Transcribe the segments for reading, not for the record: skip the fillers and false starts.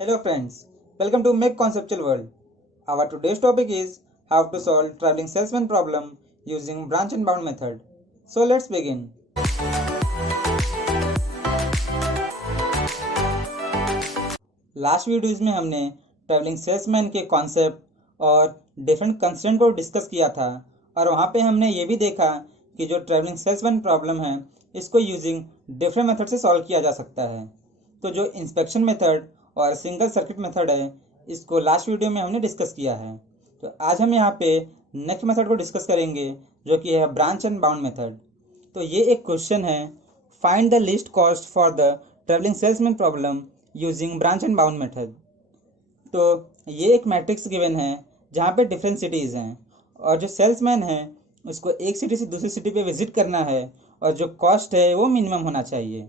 Hello friends, welcome to Make Conceptual World. Our today's topic is how to solve traveling salesman problem using branch and bound method. So let's begin. Last videos में हमने travelling salesman के concept और different constraint को discuss किया था और वहाँ पे हमने ये भी देखा कि जो ट्रैवलिंग सेल्समैन प्रॉब्लम है इसको यूजिंग डिफरेंट मेथड से सॉल्व किया जा सकता है। तो जो इंस्पेक्शन मेथड और सिंगल सर्किट मेथड है इसको लास्ट वीडियो में हमने डिस्कस किया है। तो आज हम यहाँ पे नेक्स्ट मेथड को डिस्कस करेंगे जो कि है ब्रांच एंड बाउंड मेथड। तो ये एक क्वेश्चन है, find the least cost for the travelling salesman problem using branch and bound method. तो ये एक मैट्रिक्स गिवन है जहाँ पे डिफरेंट सिटीज़ हैं और जो सेल्समैन है उसको एक सिटी से दूसरी सिटी पे विजिट करना है और जो कॉस्ट है वो मिनिमम होना चाहिए।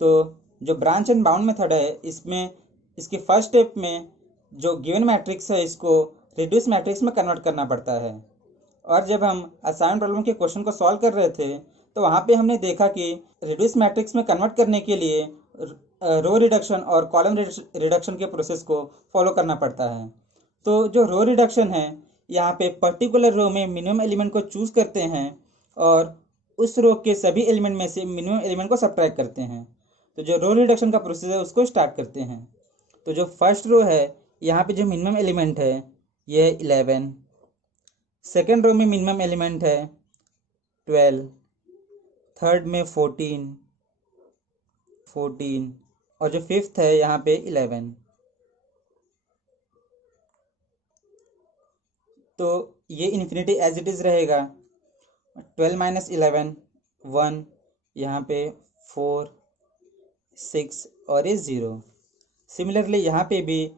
तो जो ब्रांच एंड बाउंड मेथड है इसमें इसके फर्स्ट स्टेप में जो गिवन मैट्रिक्स है इसको रिड्यूस मैट्रिक्स में कन्वर्ट करना पड़ता है। और जब हम असाइनमेंट प्रॉब्लम के क्वेश्चन को सॉल्व कर रहे थे तो वहाँ पे हमने देखा कि रिड्यूस मैट्रिक्स में कन्वर्ट करने के लिए रो रिडक्शन और कॉलम रिडक्शन के प्रोसेस को फॉलो करना पड़ता है। तो जो रो रिडक्शन है यहाँ पे पर्टिकुलर रो में मिनिमम एलिमेंट को चूज़ करते हैं और उस रो के सभी एलिमेंट में से मिनिमम एलिमेंट को सब्ट्रैक्ट करते हैं। तो जो रो रिडक्शन का प्रोसेस है उसको स्टार्ट करते हैं। तो जो फर्स्ट रो है यहाँ पे जो मिनिमम एलिमेंट है ये है 11, सेकेंड रो में मिनिमम एलिमेंट है 12, थर्ड में 14 और जो फिफ्थ है यहाँ पे 11। तो ये इन्फिनिटी एज इट इज़ रहेगा। 12 माइनस 11 1, यहाँ पे 4 6 और ये 0। सिमिलरली यहाँ पे भी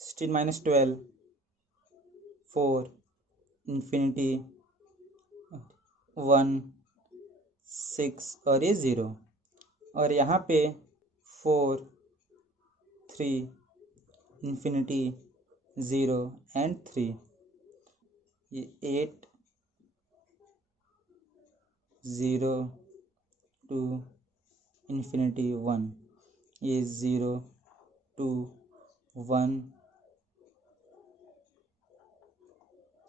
16 माइनस 12 4 इन्फिनिटी 1 6 और ये 0 और यहाँ पे 4 3 इन्फिनिटी 0 एंड 3। ये 8 0 2 इन्फिनिटी 1, ये 0 2 1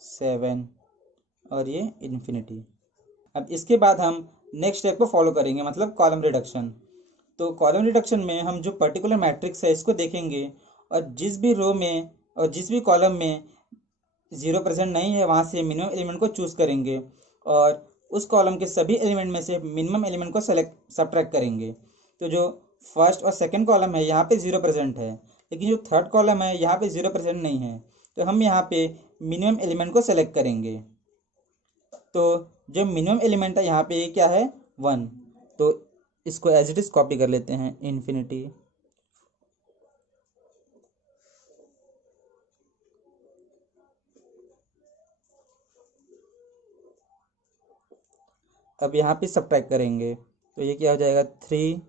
7 और ये इन्फिनिटी। अब इसके बाद हम नेक्स्ट स्टेप को फॉलो करेंगे, मतलब कॉलम रिडक्शन। तो कॉलम रिडक्शन में हम जो पर्टिकुलर मैट्रिक्स है इसको देखेंगे और जिस भी रो में और जिस भी कॉलम में 0 प्रेजेंट नहीं है वहाँ से मिनिमम एलिमेंट को चूज़ करेंगे और उस कॉलम के सभी एलिमेंट में से मिनिमम एलिमेंट को सब्ट्रैक्ट करेंगे। तो जो फर्स्ट और सेकंड कॉलम है यहाँ पे 0 प्रेजेंट है, लेकिन जो थर्ड कॉलम है यहाँ पे 0 प्रेजेंट नहीं है, तो हम यहाँ पे मिनिमम एलिमेंट को सेलेक्ट करेंगे। तो जो मिनिमम एलिमेंट है यहाँ पे ये क्या है 1। तो इसको एज इट इज़ कॉपी कर लेते हैं इन्फिनिटी। अब यहाँ पे सब्ट्रैक्ट करेंगे तो ये क्या हो जाएगा 3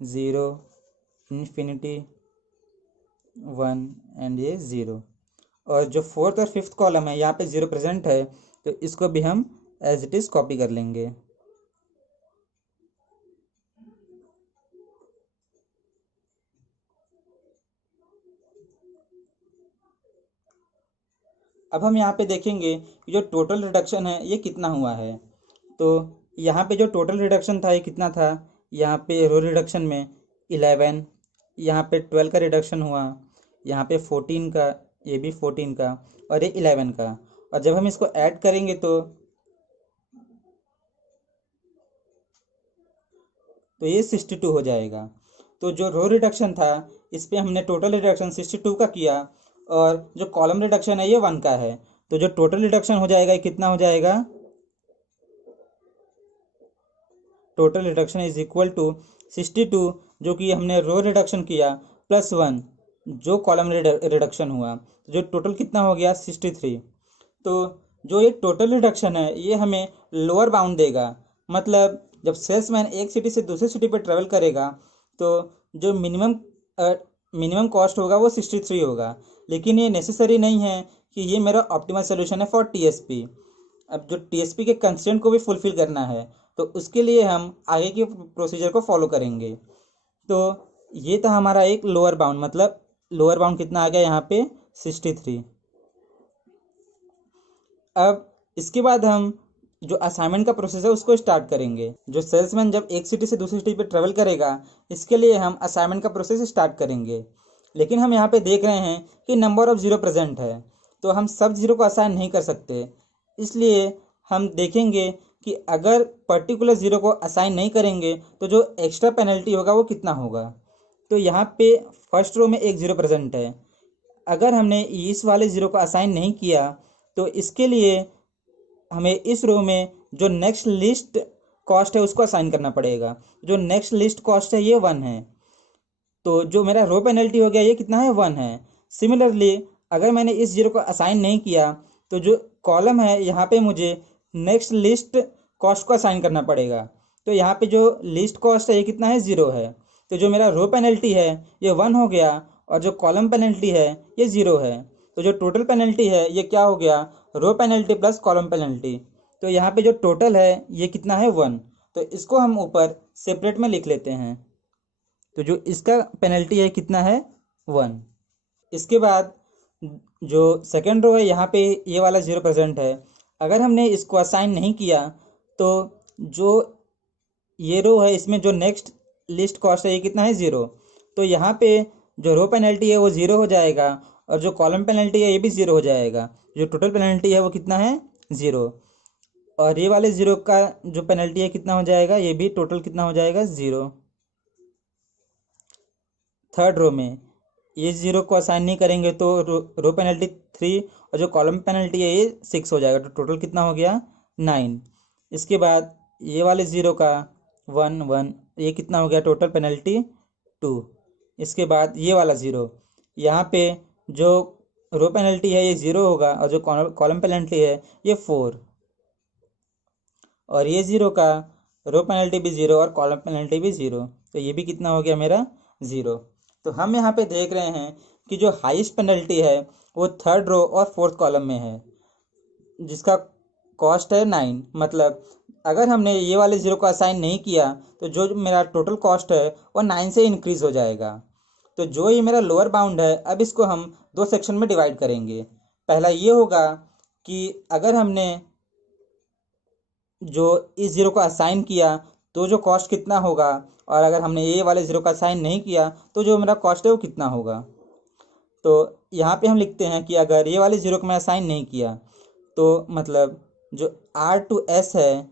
0 इन्फिनिटी 1 एंड ये 0। और जो फोर्थ और फिफ्थ कॉलम है यहाँ पे 0 प्रेजेंट है, तो इसको भी हम एज इट इज़ कॉपी कर लेंगे। अब हम यहाँ पे देखेंगे कि जो टोटल रिडक्शन है ये कितना हुआ है। तो यहाँ पे जो टोटल रिडक्शन था ये कितना था, यहाँ पे रो रिडक्शन में 11, यहाँ पे 12 का रिडक्शन हुआ, यहाँ पे 14 का, ये भी 14 का और ये 11 का। और जब हम इसको ऐड करेंगे तो ये 62 हो जाएगा। तो जो रो रिडक्शन था इस पर हमने टोटल रिडक्शन 62 का किया और जो कॉलम रिडक्शन है ये 1 का है। तो जो टोटल रिडक्शन हो जाएगा ये कितना हो जाएगा, total reduction is equal to 62 जो कि हमने रो रिडक्शन किया प्लस 1 जो कॉलम रिडक्शन हुआ, जो टोटल कितना हो गया 63। तो जो ये टोटल रिडक्शन है ये हमें लोअर बाउंड देगा, मतलब जब सेल्समैन एक सिटी से दूसरी सिटी पर ट्रेवल करेगा तो जो मिनिमम कॉस्ट होगा वो 63 होगा। लेकिन ये नेसेसरी नहीं है कि ये मेरा ऑप्टिमल सोल्यूशन है फॉर टीएसपी। अब जो टीएसपी के कंस्ट्रेंट को भी फुलफिल करना है तो उसके लिए हम आगे के प्रोसीजर को फॉलो करेंगे। तो ये था हमारा एक लोअर बाउंड, मतलब लोअर बाउंड कितना आ गया यहाँ पे 63। अब इसके बाद हम जो असाइनमेंट का प्रोसेस है उसको स्टार्ट करेंगे। जो सेल्समैन जब एक सिटी से दूसरी सिटी पे ट्रेवल करेगा, इसके लिए हम असाइनमेंट का प्रोसेस स्टार्ट करेंगे। लेकिन हम यहाँ पे देख रहे हैं कि नंबर ऑफ जीरो प्रेजेंट है, तो हम सब जीरो को असाइन नहीं कर सकते। इसलिए हम देखेंगे कि अगर पर्टिकुलर जीरो को असाइन नहीं करेंगे तो जो एक्स्ट्रा पेनल्टी होगा वो कितना होगा। तो यहाँ पे फर्स्ट रो में एक जीरो प्रेजेंट है। अगर हमने इस वाले जीरो को असाइन नहीं किया तो इसके लिए हमें इस रो में जो नेक्स्ट लिस्ट कॉस्ट है उसको असाइन करना पड़ेगा। जो नेक्स्ट लिस्ट कॉस्ट है ये 1 है, तो जो मेरा रो पेनल्टी हो गया ये कितना है 1 है। सिमिलरली अगर मैंने इस जीरो को असाइन नहीं किया तो जो कॉलम है यहाँ पे मुझे नेक्स्ट लिस्ट कॉस्ट को असाइन करना पड़ेगा। तो यहाँ पे जो लिस्ट कॉस्ट है ये कितना है 0 है, तो जो मेरा रो पेनल्टी है ये 1 हो गया और जो कॉलम पेनल्टी है ये 0 है। तो जो टोटल पेनल्टी है ये क्या हो गया, row penalty plus column penalty. तो यहाँ पे जो टोटल है ये कितना है 1, तो इसको हम ऊपर सेपरेट में लिख लेते हैं। तो जो इसका पेनल्टी है कितना है 1। इसके बाद जो सेकेंड रो है यहाँ पे ये वाला जीरो प्रेजेंट है। अगर हमने इसको असाइन नहीं किया तो जो ये रो है इसमें जो नेक्स्ट लिस्ट कॉस्ट है ये कितना है 0। तो यहाँ पे जो रो पेनल्टी है वो 0 हो जाएगा और जो कॉलम पेनल्टी है ये भी 0 हो जाएगा। जो टोटल पेनल्टी है वो कितना है 0, और ये वाले 0 का जो पेनल्टी है कितना हो जाएगा, ये भी टोटल कितना हो जाएगा 0। थर्ड रो में ये 0 को असाइन नहीं करेंगे तो रो पेनल्टी 3 और जो कॉलम पेनल्टी है ये 6 हो जाएगा। तो टोटल कितना हो गया 9। इसके बाद ये वाले 0 का 1 1, ये कितना हो गया टोटल पेनल्टी 2। इसके बाद ये वाला 0, यहाँ पे जो रो पेनल्टी है ये 0 होगा और जो कॉलम पेनल्टी है ये 4, और ये 0 का रो पेनल्टी भी 0 और कॉलम पेनल्टी भी 0, तो ये भी कितना हो गया मेरा 0। तो हम यहाँ पे देख रहे हैं कि जो हाईएस्ट पेनल्टी है वो थर्ड रो और फोर्थ कॉलम में है, जिसका कॉस्ट है 9। मतलब अगर हमने ये वाले 0 को असाइन नहीं किया तो जो मेरा टोटल कॉस्ट है वो 9 से इंक्रीज़ हो जाएगा। तो जो ये मेरा लोअर बाउंड है, अब इसको हम 2 सेक्शन में डिवाइड करेंगे। पहला ये होगा कि अगर हमने जो इस 0 को असाइन किया तो जो कॉस्ट कितना होगा, और अगर हमने ये वाले 0 का साइन नहीं किया तो जो मेरा कॉस्ट है वो कितना होगा। तो यहाँ पे हम लिखते हैं कि अगर ये वाले 0 को मैं असाइन नहीं किया तो मतलब जो R2S है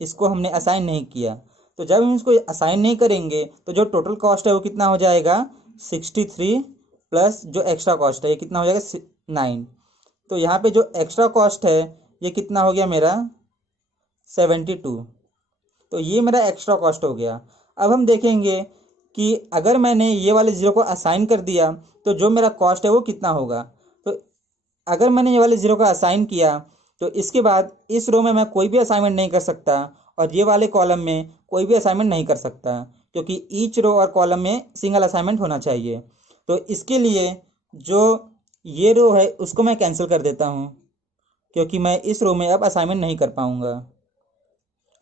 इसको हमने असाइन नहीं किया, तो जब हम इसको असाइन नहीं करेंगे तो जो टोटल कॉस्ट है वो कितना हो जाएगा 63 प्लस जो एक्स्ट्रा कॉस्ट है ये कितना हो जाएगा 9। तो यहाँ पे जो एक्स्ट्रा कॉस्ट है ये कितना हो गया मेरा 72। तो ये मेरा एक्स्ट्रा कॉस्ट हो गया। अब हम देखेंगे कि अगर मैंने ये वाले 0 को असाइन कर दिया तो जो मेरा कॉस्ट है वो कितना होगा। तो अगर मैंने ये वाले 0 को असाइन किया तो इसके बाद इस रो में मैं कोई भी असाइनमेंट नहीं कर सकता और ये वाले कॉलम में कोई भी असाइनमेंट नहीं कर सकता, क्योंकि ईच रो और कॉलम में सिंगल असाइनमेंट होना चाहिए। तो इसके लिए जो ये रो है उसको मैं कैंसिल कर देता हूँ, क्योंकि मैं इस रो में अब असाइनमेंट नहीं कर पाऊँगा,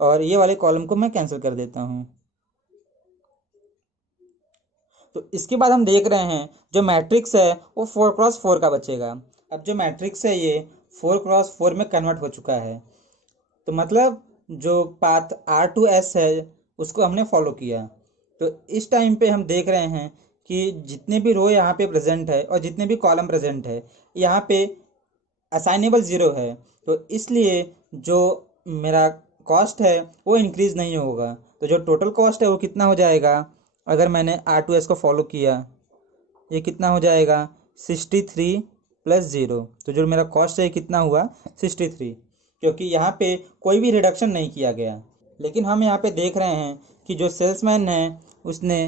और ये वाले कॉलम को मैं कैंसिल कर देता हूँ। तो इसके बाद हम देख रहे हैं जो मैट्रिक्स है वो 4x4 का बचेगा। अब जो मैट्रिक्स है ये 4x4 में कन्वर्ट हो चुका है, तो मतलब जो पाथ R2S है उसको हमने फॉलो किया। तो इस टाइम पे हम देख रहे हैं कि जितने भी रो यहाँ पे प्रेजेंट है और जितने भी कॉलम प्रेजेंट है यहाँ पे असाइनेबल 0 है, तो इसलिए जो मेरा कॉस्ट है वो इंक्रीज़ नहीं होगा। तो जो टोटल कॉस्ट है वो कितना हो जाएगा, अगर मैंने R2S को फॉलो किया ये कितना हो जाएगा 63 प्लस 0। तो जो मेरा कॉस्ट है कितना हुआ 63, क्योंकि यहाँ पे कोई भी रिडक्शन नहीं किया गया। लेकिन हम यहाँ पे देख रहे हैं कि जो सेल्समैन है उसने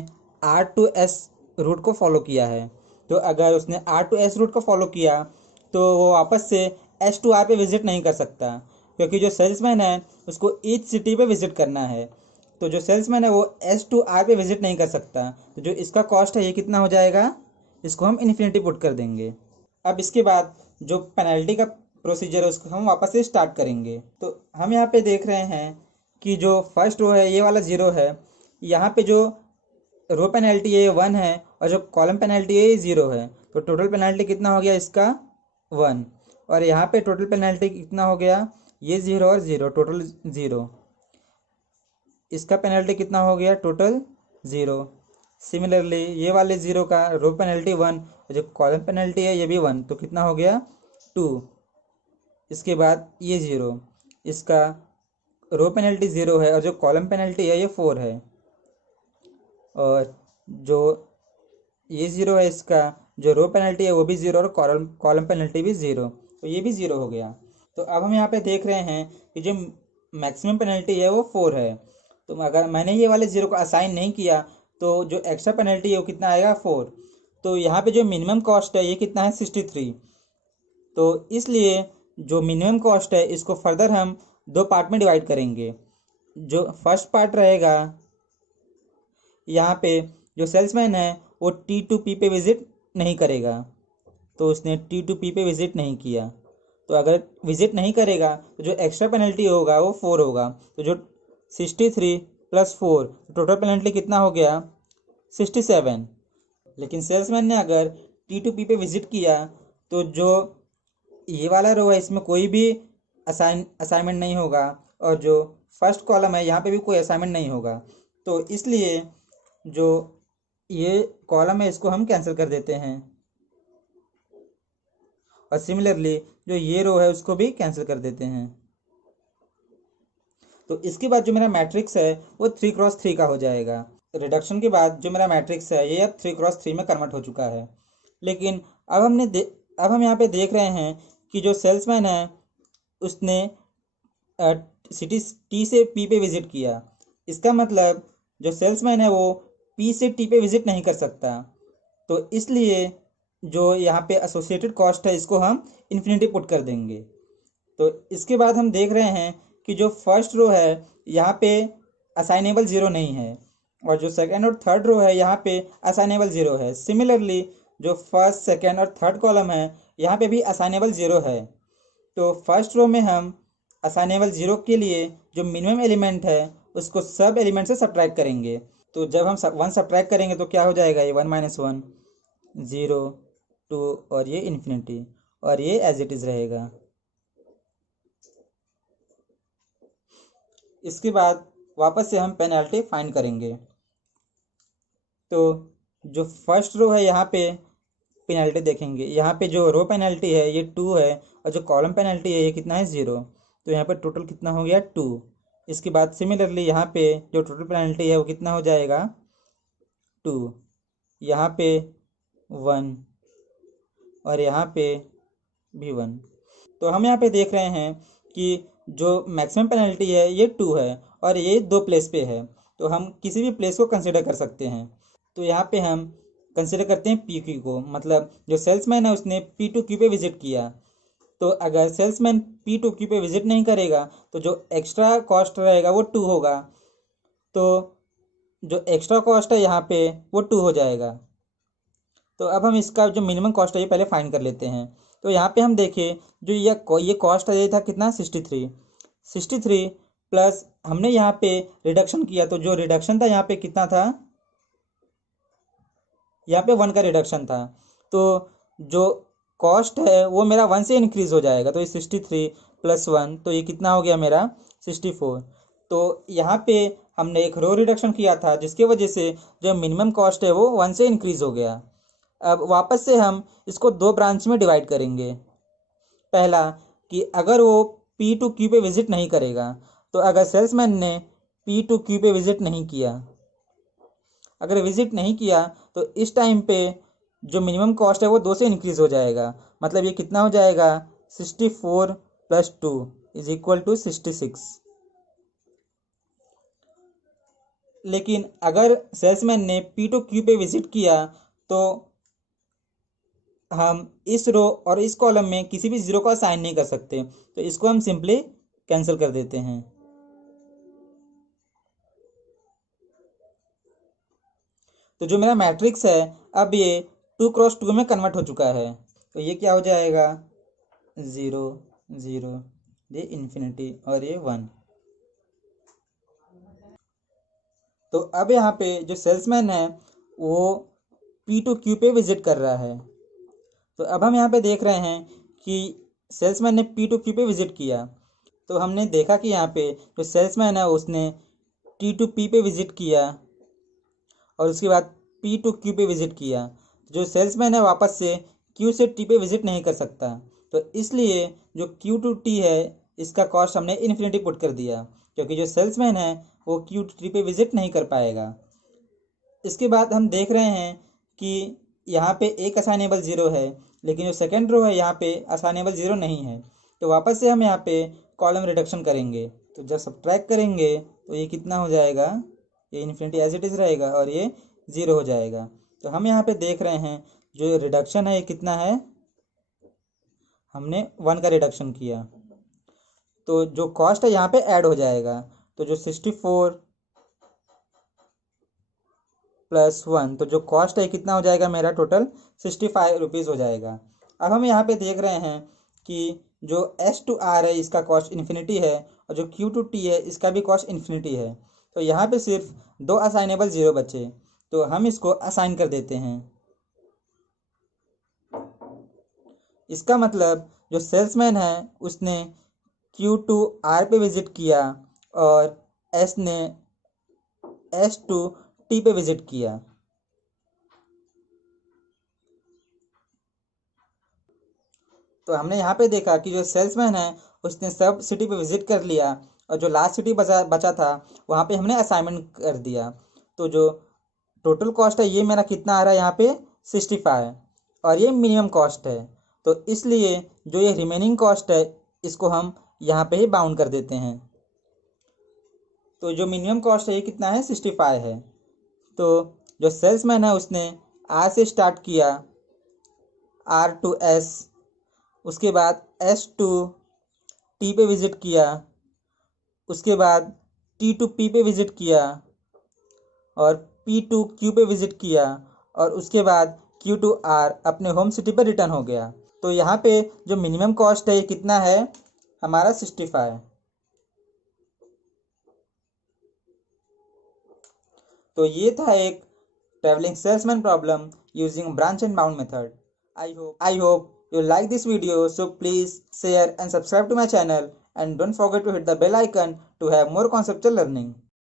R2S रूट को फॉलो किया है। तो अगर उसने R2S रूट को फॉलो किया तो वो वापस से S2R पे विज़िट नहीं कर सकता, क्योंकि जो सेल्समैन है उसको ईच सिटी पे विज़िट करना है। तो जो सेल्समैन है वो S2R पे विज़िट नहीं कर सकता, तो जो इसका कॉस्ट है ये कितना हो जाएगा, इसको हम इन्फिनिटी पुट कर देंगे। अब इसके बाद जो पेनल्टी का प्रोसीजर है उसको हम वापस से स्टार्ट करेंगे। तो हम यहाँ पे देख रहे हैं कि जो फर्स्ट रो है ये वाला 0 है, यहाँ पे जो रो पेनल्टी है ये 1 है और जो कॉलम पेनल्टी है ये 0 है, तो टोटल पेनल्टी कितना हो गया इसका 1। और यहाँ पे टोटल पेनल्टी कितना हो गया, ये 0 और 0 टोटल 0। इसका पेनल्टी कितना हो गया टोटल 0। सिमिलरली ये वाले 0 का रो पेनल्टी 1 और जो कॉलम पेनल्टी है ये भी 1, तो कितना हो गया 2। इसके बाद ये 0, इसका रो पेनल्टी 0 है और जो कॉलम पेनल्टी है ये 4 है, और जो ये 0 है इसका जो रो पेनल्टी है वो भी 0 और कॉलम पेनल्टी भी 0, तो ये भी 0 हो गया। तो अब हम यहाँ पे देख रहे हैं कि जो मैक्सिमम पेनल्टी है वो 4 है, तो अगर मैंने ये वाले 0 को असाइन नहीं किया तो जो एक्स्ट्रा पेनल्टी है वो कितना आएगा 4। तो यहाँ पे जो मिनिमम कॉस्ट है ये कितना है 63। तो इसलिए जो मिनिमम कॉस्ट है इसको फर्दर हम दो पार्ट में डिवाइड करेंगे। जो फर्स्ट पार्ट रहेगा, यहाँ पे जो सेल्समैन है वो T2P पे विज़िट नहीं करेगा, तो उसने T2P पे विज़िट नहीं किया, तो अगर विज़िट नहीं करेगा तो जो एक्स्ट्रा पेनल्टी होगा वो 4 होगा। तो जो 63 + 4 टोटल पेनल्टी कितना हो गया 67। लेकिन सेल्समैन ने अगर T2P पे विज़िट किया तो जो ये वाला रो है इसमें कोई भी असाइनमेंट नहीं होगा, और जो फर्स्ट कॉलम है यहाँ पे भी कोई असाइनमेंट नहीं होगा, तो इसलिए जो ये कॉलम है इसको हम कैंसिल कर देते हैं, और सिमिलरली जो ये रो है उसको भी कैंसिल कर देते हैं। तो इसके बाद जो मेरा मैट्रिक्स है वो 3x3 का हो जाएगा। रिडक्शन के बाद जो मेरा मैट्रिक्स है ये अब 3x3 में कन्वर्ट हो चुका है। लेकिन अब अब हम यहाँ पे देख रहे हैं कि जो सेल्समैन है उसने सिटी टी से पी पे विज़िट किया। इसका मतलब जो सेल्समैन है वो पी से टी पे विज़िट नहीं कर सकता, तो इसलिए जो यहाँ पे एसोसिएटेड कॉस्ट है इसको हम इन्फिनिटी पुट कर देंगे। तो इसके बाद हम देख रहे हैं कि जो फर्स्ट रो है यहाँ पे असाइनेबल 0 नहीं है, और जो सेकंड और थर्ड रो है यहाँ पे असाइनेबल 0 है। सिमिलरली जो फर्स्ट सेकंड और थर्ड कॉलम है यहाँ पे भी असाइनेबल 0 है। तो फर्स्ट रो में हम असाइनेबल 0 के लिए जो मिनिमम एलिमेंट है उसको सब एलिमेंट से सब्ट्रैक्ट करेंगे। तो जब हम 1 सब्ट्रैक्ट करेंगे तो क्या हो जाएगा, ये 1 - 1 0 2 और ये इन्फिनिटी, और ये एज इट इज़ रहेगा। इसके बाद वापस से हम पेनल्टी फाइंड करेंगे। तो जो फर्स्ट रो है यहाँ पे पेनल्टी देखेंगे, यहाँ पे जो रो पेनल्टी है ये 2 है और जो कॉलम पेनल्टी है ये कितना है 0, तो यहाँ पे टोटल कितना हो गया 2। इसके बाद सिमिलरली यहाँ पे जो टोटल पेनल्टी है वो कितना हो जाएगा 2, यहाँ पे 1 और यहाँ पे भी 1। तो हम यहाँ पे देख रहे हैं कि जो मैक्सिमम पेनल्टी है ये 2 है और ये 2 प्लेस पे है, तो हम किसी भी प्लेस को कंसिडर कर सकते हैं। तो यहाँ पे हम कंसिडर करते हैं पी क्यू को, मतलब जो सेल्समैन है उसने P2Q पे विज़िट किया। तो अगर सेल्समैन P2Q पे विज़िट नहीं करेगा तो जो एक्स्ट्रा कॉस्ट रहेगा वो 2 होगा, तो जो एक्स्ट्रा कॉस्ट है यहाँ पे वो 2 हो जाएगा। तो अब हम इसका जो मिनिमम कॉस्ट है ये पहले फाइंड कर लेते हैं। तो यहाँ पे हम देखें जो ये कॉस्ट है ये था कितना 63 प्लस हमने यहाँ पे रिडक्शन किया, तो जो रिडक्शन था यहाँ पे कितना था, यहाँ पे 1 का रिडक्शन था, तो जो कॉस्ट है वो मेरा 1 से इंक्रीज़ हो जाएगा। तो ये 63 + 1 तो ये कितना हो गया मेरा 64। तो यहाँ पे हमने एक रो रिडक्शन किया था जिसकी वजह से जो मिनिमम कॉस्ट है वो 1 से इंक्रीज़ हो गया। अब वापस से हम इसको 2 ब्रांच में डिवाइड करेंगे। पहला कि अगर वो P2Q पे विज़िट नहीं करेगा, तो अगर सेल्समैन ने P2Q पे विज़िट नहीं किया, अगर विज़िट नहीं किया तो इस टाइम पे जो मिनिमम कॉस्ट है वो 2 से इंक्रीज़ हो जाएगा। मतलब ये कितना हो जाएगा 64 + 2 = 66। लेकिन अगर सेल्समैन ने P2Q पे विज़िट किया तो हम इस रो और इस कॉलम में किसी भी 0 को असाइन नहीं कर सकते, तो इसको हम सिंपली कैंसिल कर देते हैं। तो जो मेरा मैट्रिक्स है अब ये 2x2 में कन्वर्ट हो चुका है, तो ये क्या हो जाएगा 0 0, ये इन्फिनिटी और ये 1। तो अब यहाँ पे जो सेल्समैन है वो P2Q पे विजिट कर रहा है। तो अब हम यहाँ पे देख रहे हैं कि सेल्समैन ने P2Q पे विजिट किया। तो हमने देखा कि यहाँ पे जो सेल्समैन है उसने T2P पे विजिट किया और उसके बाद P2Q पे विजिट किया। जो सेल्समैन है वापस से Q से T पे विजिट नहीं कर सकता, तो इसलिए जो Q2T है इसका कॉस्ट हमने इन्फिनिटी पुट कर दिया, क्योंकि जो सेल्समैन है वो Q2T पे विजिट नहीं कर पाएगा। इसके बाद हम देख रहे हैं कि यहाँ पे एक असाइनेबल ज़ीरो है, लेकिन जो सेकेंड रो है यहाँ पे असाइनेबल ज़ीरो नहीं है। तो वापस से हम यहाँ पे कॉलम रिडक्शन करेंगे। तो जब सब्ट्रैक्ट करेंगे तो ये कितना हो जाएगा, ये इन्फिनिटी एज इट इज़ रहेगा और ये ज़ीरो हो जाएगा। तो हम यहाँ पे देख रहे हैं जो रिडक्शन है ये कितना है, हमने 1 का रिडक्शन किया। तो जो कॉस्ट है यहाँ पे ऐड हो जाएगा। तो जो 64 +1, तो जो कॉस्ट है कितना हो जाएगा, मेरा टोटल 65 रुपीज़ हो जाएगा। अब हम यहाँ पे देख रहे हैं कि जो S2R है इसका कॉस्ट इन्फिनिटी है और जो Q2T है इसका भी कॉस्ट इन्फिनिटी है। तो यहाँ पे सिर्फ 2 असाइनेबल ज़ीरो बचे, तो हम इसको असाइन कर देते हैं। इसका मतलब जो सेल्समैन है उसने Q2R पे विज़िट किया और S ने S2T पे विज़िट किया। तो हमने यहाँ पे देखा कि जो सेल्समैन है उसने सब सिटी पे विज़िट कर लिया और जो लास्ट सिटी बचा था वहाँ पे हमने असाइनमेंट कर दिया। तो जो टोटल कॉस्ट है ये मेरा कितना आ रहा है यहाँ पे 65, और ये मिनिमम कॉस्ट है। तो इसलिए जो ये रिमेनिंग कॉस्ट है इसको हम यहाँ पे ही बाउंड कर देते हैं। तो जो मिनिमम कॉस्ट है ये कितना है, 65 है। तो जो सेल्समैन है उसने R से स्टार्ट किया, R to S, उसके बाद S to T पे विज़िट किया, उसके बाद T to P पे विज़िट किया और P to Q पे विज़िट किया और उसके बाद Q to R अपने होम सिटी पर रिटर्न हो गया। तो यहाँ पे जो मिनिमम कॉस्ट है ये कितना है, हमारा 65। तो ये था एक travelling salesman problem using branch and bound method. I hope you like this video, so please share and subscribe to my channel and don't forget to hit the bell icon to have more conceptual learning.